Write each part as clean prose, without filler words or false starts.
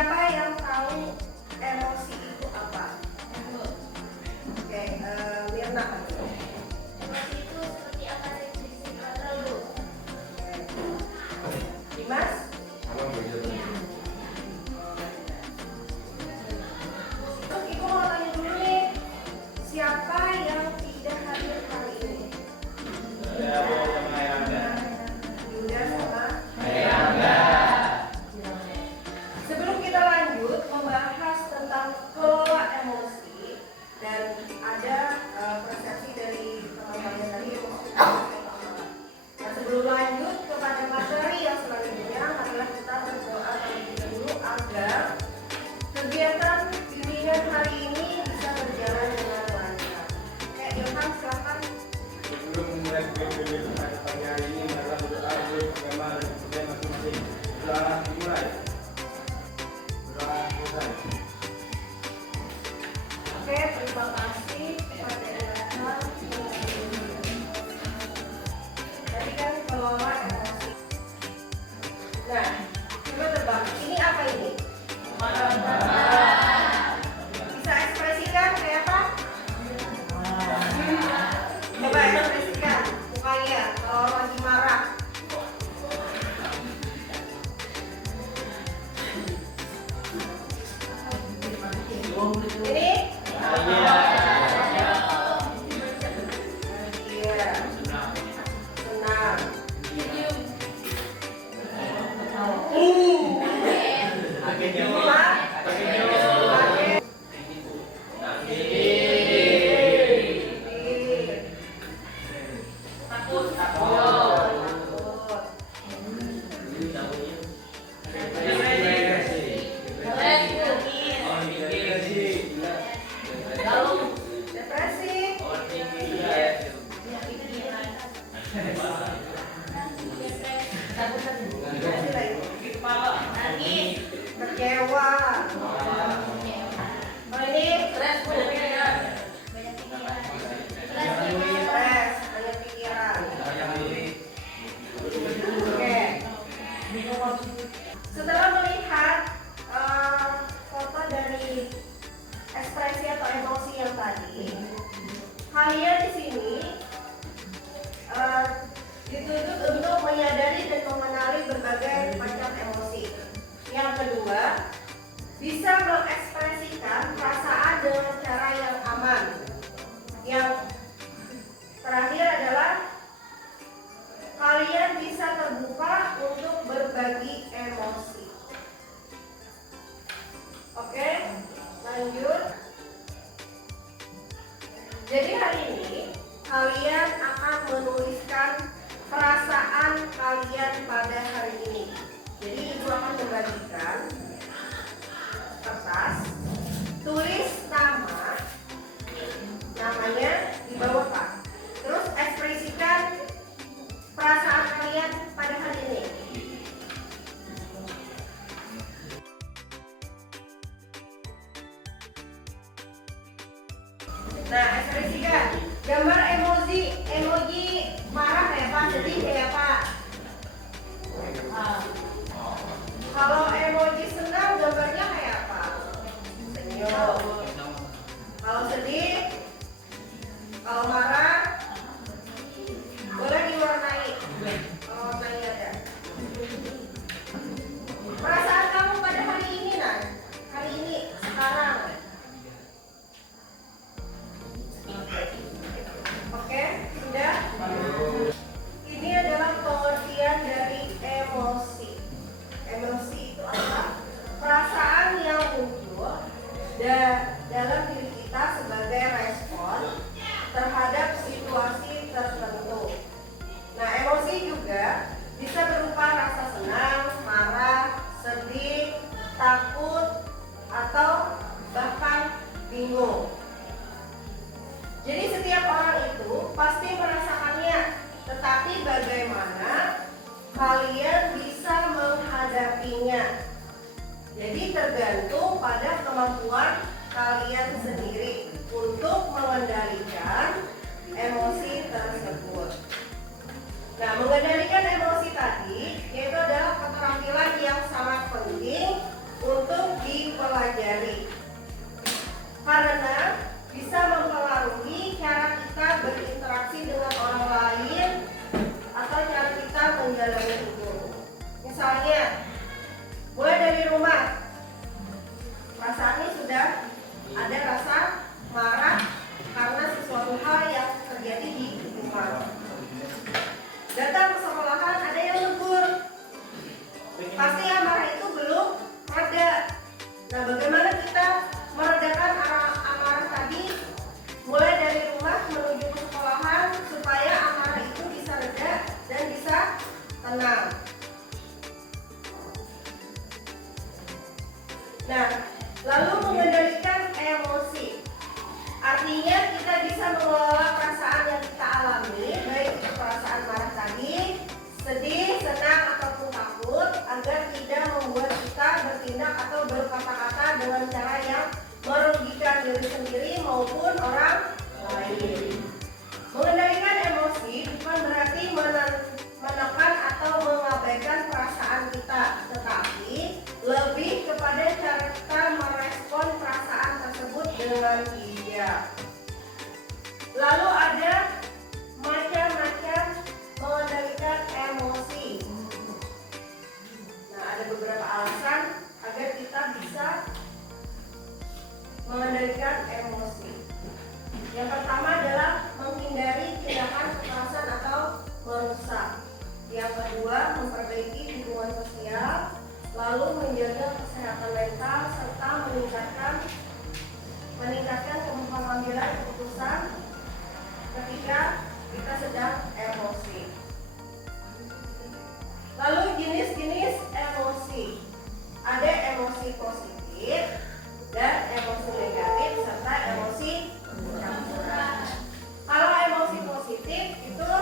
Siapa yang tahu emosi itu apa? Oke, Mirna. Emosi itu seperti apa definisi kata Bu? Dimas? Ibu mau tanya dulu nih, siapa yang tidak hadir hari ini? Yuda sama Ayangga. Sebelum kita lanjut membahas tentang kelola emosi dan ada persepsi dari teman-teman tadi emosi. Nah, sebelum lanjut kepada materi yang selanjutnya adalah kita berdoa terlebih dahulu agar kegiatan bimbingan hari ini bisa berjalan dengan lancar. Oke, Ilham silakan. Sebelum memulai PBB pada pagi hari ini, adalah berdoa untuk agama dan budaya masing-masing. Berdoa dimulai. Berdoa selesai. Oke, terima kasih kepada Ilham. Tadi kan kelola emosi. Nah, coba tebak, ini apa ini? Bisa ekspresikan kayak apa? Coba ekspresikan mukanya kalau lagi marah. Ini? Iya. Senang. Rumah? Takut. Depresi. Kecewa. Oh, ini stres, banyak pikiran. Oke. Setelah melihat foto dari ekspresi atau emosi yang tadi, kalian di sini dituntut untuk menyadari dan mengenali berbagai macam emosi. Yang kedua, bisa mengekspresikan perasaan dengan cara yang aman. Yang terakhir adalah kalian bisa terbuka untuk berbagi emosi. Oke, lanjut. Jadi hari ini kalian akan menuliskan perasaan kalian pada hari ini. Jadi ibu akan membagikan kertas, tulis namanya di bawah Pak. Terus ekspresikan perasaan kalian pada hari ini. Nah, ekspresikan gambar emoji marah kayak apa, sedih kayak apa. Kalau emoji senang gambarnya kayak apa? Senyum. Kalau sedih, kalau marah, boleh diwarnai. Kalau warnai ada. Perasaan kamu pada hari ini, Nan? Hari ini, sekarang. Oke, sudah? Ini adalah pengertian dari emosi. Emosi itu apa? Perasaan yang muncul dalam diri kita sebagai respon terhadap situasi tertentu. Nah, emosi juga bisa berupa rasa senang, marah, sedih, takut, atau bahkan bingung. Jadi setiap orang itu pasti merasakannya, tetapi bagaimana kalian bisa menghadapinya? Jadi tergantung pada kemampuan kalian sendiri untuk mengendalikan emosi tersebut. Nah, mengendalikan emosi tadi yaitu adalah keterampilan yang sangat penting untuk rumah. Datang ke sekolahan, ada yang negur. Pasti amarah itu belum reda. Nah, bagaimana kita meredakan amarah tadi? Mulai dari rumah menuju ke sekolahan supaya amarah itu bisa reda dan bisa tenang. Nah, lalu mengendalikan emosi. Artinya kita bisa mengelola perasaan yang kita alami, baik itu perasaan marah tadi, sedih, senang, ataupun takut, agar tidak membuat kita bertindak atau berkata-kata dengan cara yang merugikan diri sendiri maupun orang lain. Mengendalikan emosi bukan berarti menekan atau mengabaikan perasaan kita, tetapi lebih kepada cara kita merespon perasaan tersebut dengan bijak. Lalu ada macam-macam mengendalikan emosi. Nah, ada beberapa alasan agar kita bisa mengendalikan emosi. Yang pertama adalah menghindari tindakan kekerasan atau merusak. Yang kedua, memperbaiki hubungan sosial, lalu menjaga kesehatan mental serta meningkatkan pengambilan keputusan ketika kita sedang emosi. Lalu jenis-jenis emosi. Ada emosi positif dan emosi negatif serta emosi campuran. Kalau emosi positif itu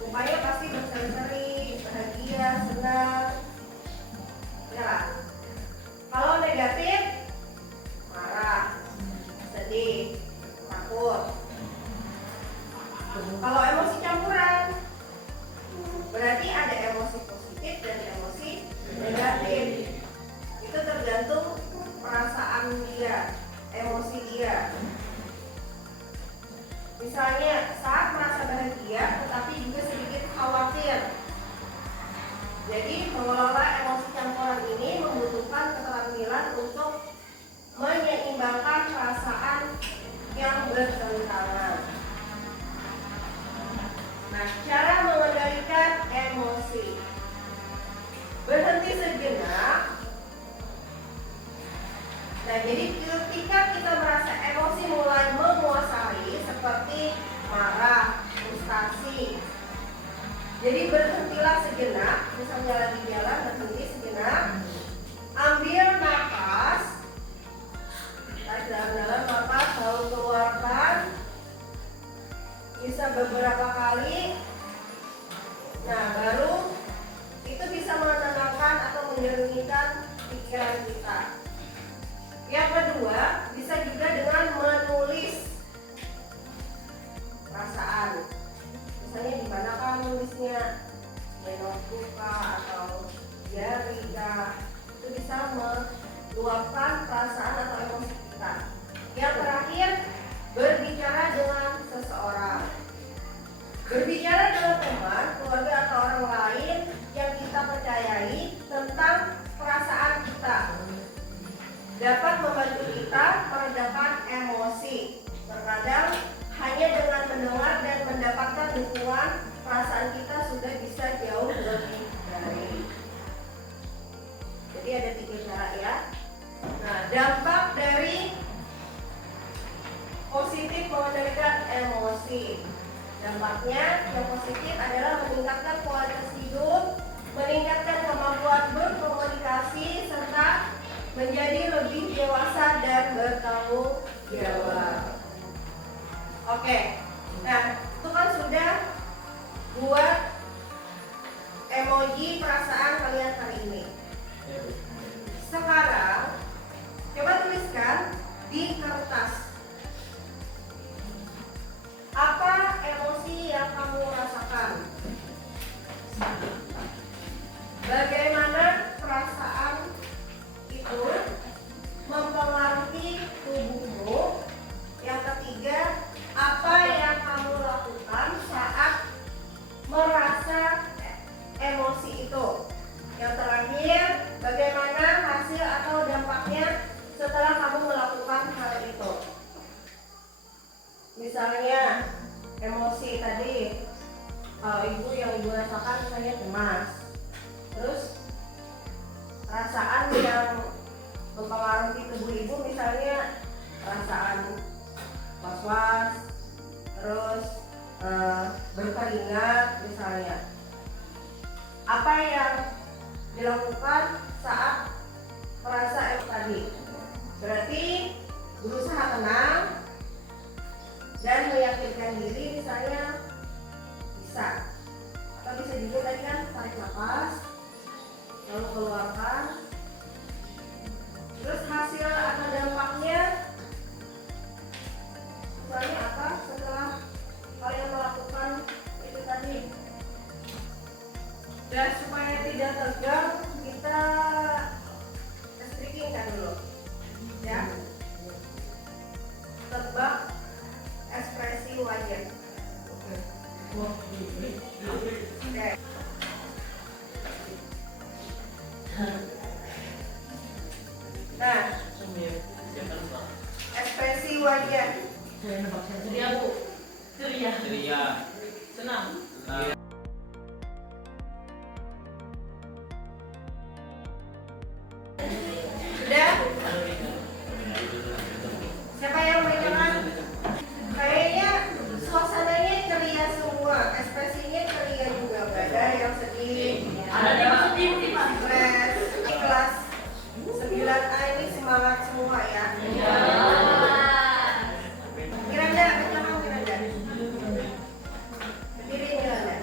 rupanya pasti berseri-seri, bahagia, senang. Ya. Kalau negatif, marah, sedih, takut. Kalau emosi campuran, berarti ada emosi positif dan emosi negatif. Itu tergantung perasaan dia, emosi dia. Misalnya saat merasa bahagia tetapi juga sedikit khawatir. Jadi mengelola emosi campuran ini membutuhkan keterampilan untuk menyeimbangkan perasaan yang bertentangan. Nah, cara mengendalikan emosi. Berhenti sejenak. Nah, jadi ketika kita merasa emosi mulai menguasai seperti marah, frustasi. Jadi berhentilah sejenak, misalnya lagi jalan berhenti sejenak. Ambil nafas. Tarik dalam-dalam nafas, lalu keluarkan. Bisa beberapa kali. Nah, baru itu bisa menenangkan atau menjernihkan pikiran kita. Yang kedua, bisa juga dengan menulis perasaan. Misalnya di mana kan nulisnya, di notebook atau diary, itu bisa meluapkan perasaan atau emosi kita. Yang terakhir, berbicara dengan seseorang. Berbicara dengan teman, keluarga atau orang lain yang kita percayai tentang perasaan kita dapat membantu kita meredakan emosi. Terkadang hanya dengan mendengar dan mendapatkan dukungan, perasaan kita sudah bisa jauh lebih baik. Jadi ada 3 cara ya. Nah, dampak dari positif mengendalikan emosi. Dampaknya yang positif adalah meningkatkan kualitas hidup, meningkatkan kemampuan berkomunikasi, serta menjadi lebih dewasa dan bertanggung jawab. Oke, nah itu kan sudah buat emoji perasaan kalian hari ini. Sekarang coba tuliskan di kertas. Apa emosi yang kamu rasakan? Bagaimana perasaan itu mempengaruhi tubuhmu? Yang ketiga, apa yang kamu lakukan tadi ibu yang ibu rasakan misalnya cemas, terus perasaan yang mempengaruhi tubuh ibu misalnya perasaan was-was, terus berkeringat misalnya. Apa yang dilakukan saat merasa tadi? Berarti berusaha tenang dan meyakinkan diri, misalnya bisa, atau bisa juga tadi kan tarik nafas lalu keluarkan. Terus hasil atau dampaknya misalnya apa setelah kalian melakukan itu tadi? Dan supaya tidak tegang, kita stretching kan dulu ya, tebak ekspresi wajah. Oke. Nah, ekspresi wajah. Ceria Bu. Ceria. Senang. Sudah? Siapa yang menanyakan? Kayaknya suasananya ceria semua, ekspresinya ceria juga. Gak ada yang sedih, Ada yang sedih nih Pak. stres. Kelas 9A ini semangat semua ya. Miranda, beritahu Miranda. Berdiri Miranda.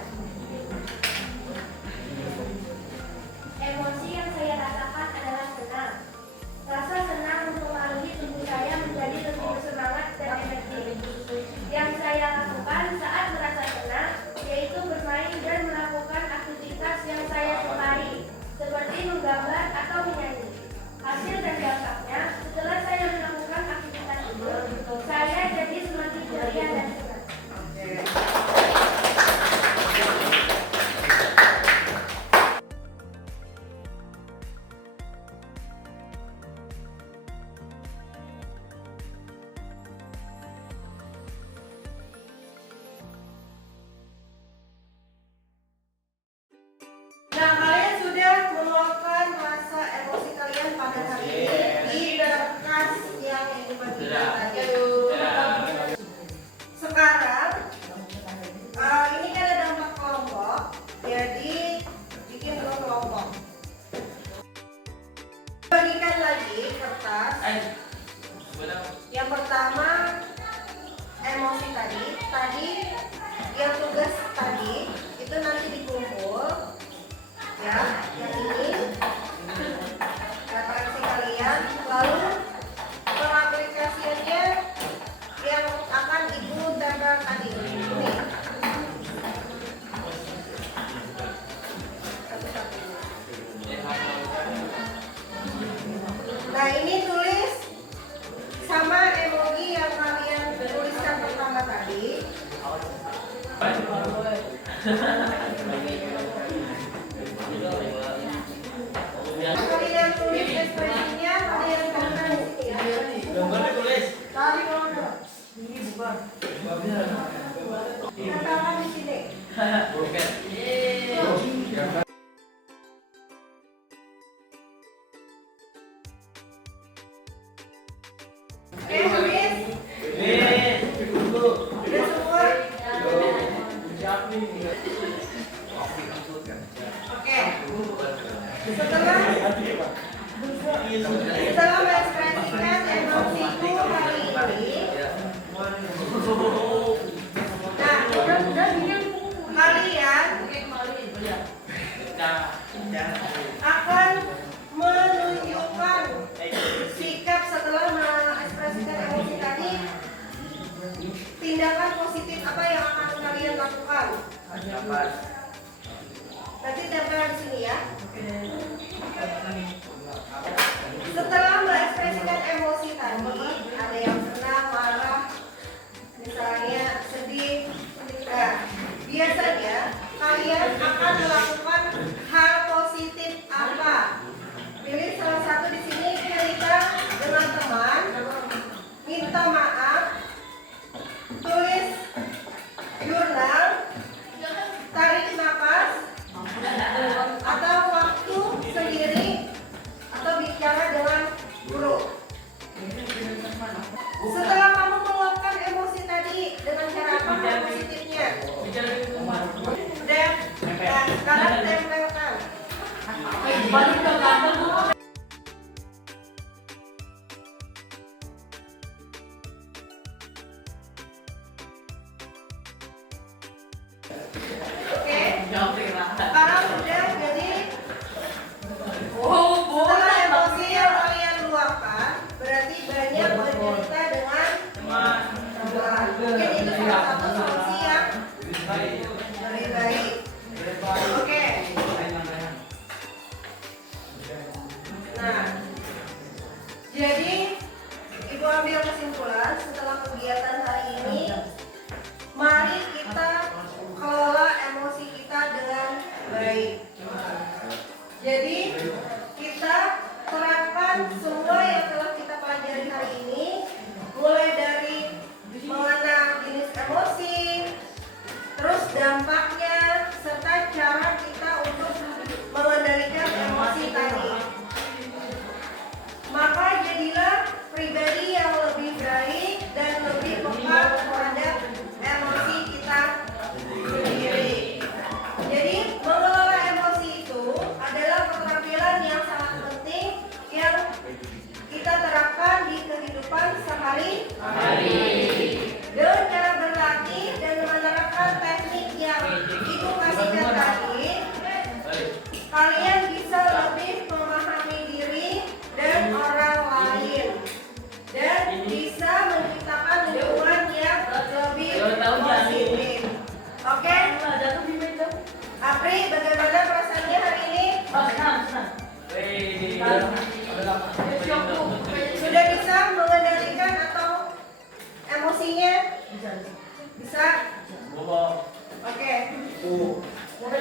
Emosi yang saya rasakan adalah senang. Rasa senang mempengaruhi tubuh saya menjadi lebih bersemangat dan energi. Yang saya lakukan saat merasa senang yaitu bermain dan melakukan aktivitas yang saya sukai, seperti menggambar atau menyanyi. Hasil dan dampaknya, setelah saya melakukan aktivitas itu, saya jadi semakin ceria dan senang. Oke. Nah, kalian sudah meluapkan rasa emosi kalian pada hari ini di berkas yang ibu bagikan tadi. Sekarang, ini kan ada 4 kelompok, jadi bikin 2 kelompok. Bagikan lagi kertas. Yang pertama emosi tadi yang tugas tadi itu nanti dikumpul ya, yang ini referensi kalian, lalu pengaplikasiannya yang akan ibu tempel tadi ini. Nah, ini tulis sama emoji yang kalian tuliskan pertama tadi. Kalian tulis ekspresinya, kalian gambar di sini ya. Gambarnya tulis. Tarik order. Ini bukan. Katakan di sini. Oke, tulis. Udah semua. Oke. Setelah mengekspresikan emosiku hari ini, nah, kalian akan menunjukkan sikap setelah mengekspresikan emosi tadi. Tindakan positif apa yang akan kalian lakukan? Nanti tempel di sini ya. Setelah mengekspresikan emosi tadi, ada yang senang, marah, misalnya sedih. Nah, biasanya kalian akan melakukan hal positif apa? Pilih salah satu di sini, cerita dengan teman, minta maaf, tulis jurnal, Setelah kamu meluapkan emosi tadi dengan cara apa hal positifnya? Bicara di rumah. Dan sekarang tempelkan. Balik ke kantor Bu. Oke. Jawab kira. Sekarang sudah jadi Oh, setelah emosi yang kalian luapkan, berarti banyak bercerita dengan teman. mungkin itu salah satu solusi yang lebih baik. Oke. Nah, jadi Ibu ambil kesimpulan setelah kegiatan hari ini, mari kita kelola emosi kita dengan baik. Jadi kita terapkan semua yang telah kita pelajari hari ini, mulai dari mengenal jenis emosi, terus dampaknya, serta cara kita untuk mengendalikan emosi tadi. Maka jadilah pribadi yang lebih baik dan lebih peka terhadap emosi kita sendiri. Jadi mengelola emosi itu adalah keterampilan yang sangat penting yang kita terapkan di kehidupan sehari-hari. Dengan cara berlatih dan menerapkan teknik yang Ibu kasihkan tadi, kalian bisa lebih memahami diri dan orang lain dan bisa menciptakan lingkungan yang lebih positif. Oke? Jatuh di meja. Apri, bagaimana perasaannya hari ini? Oh, senang. Siap Bu. Sudah bisa mengendalikan atau emosinya? Bisa. Bisa? Oke. Mau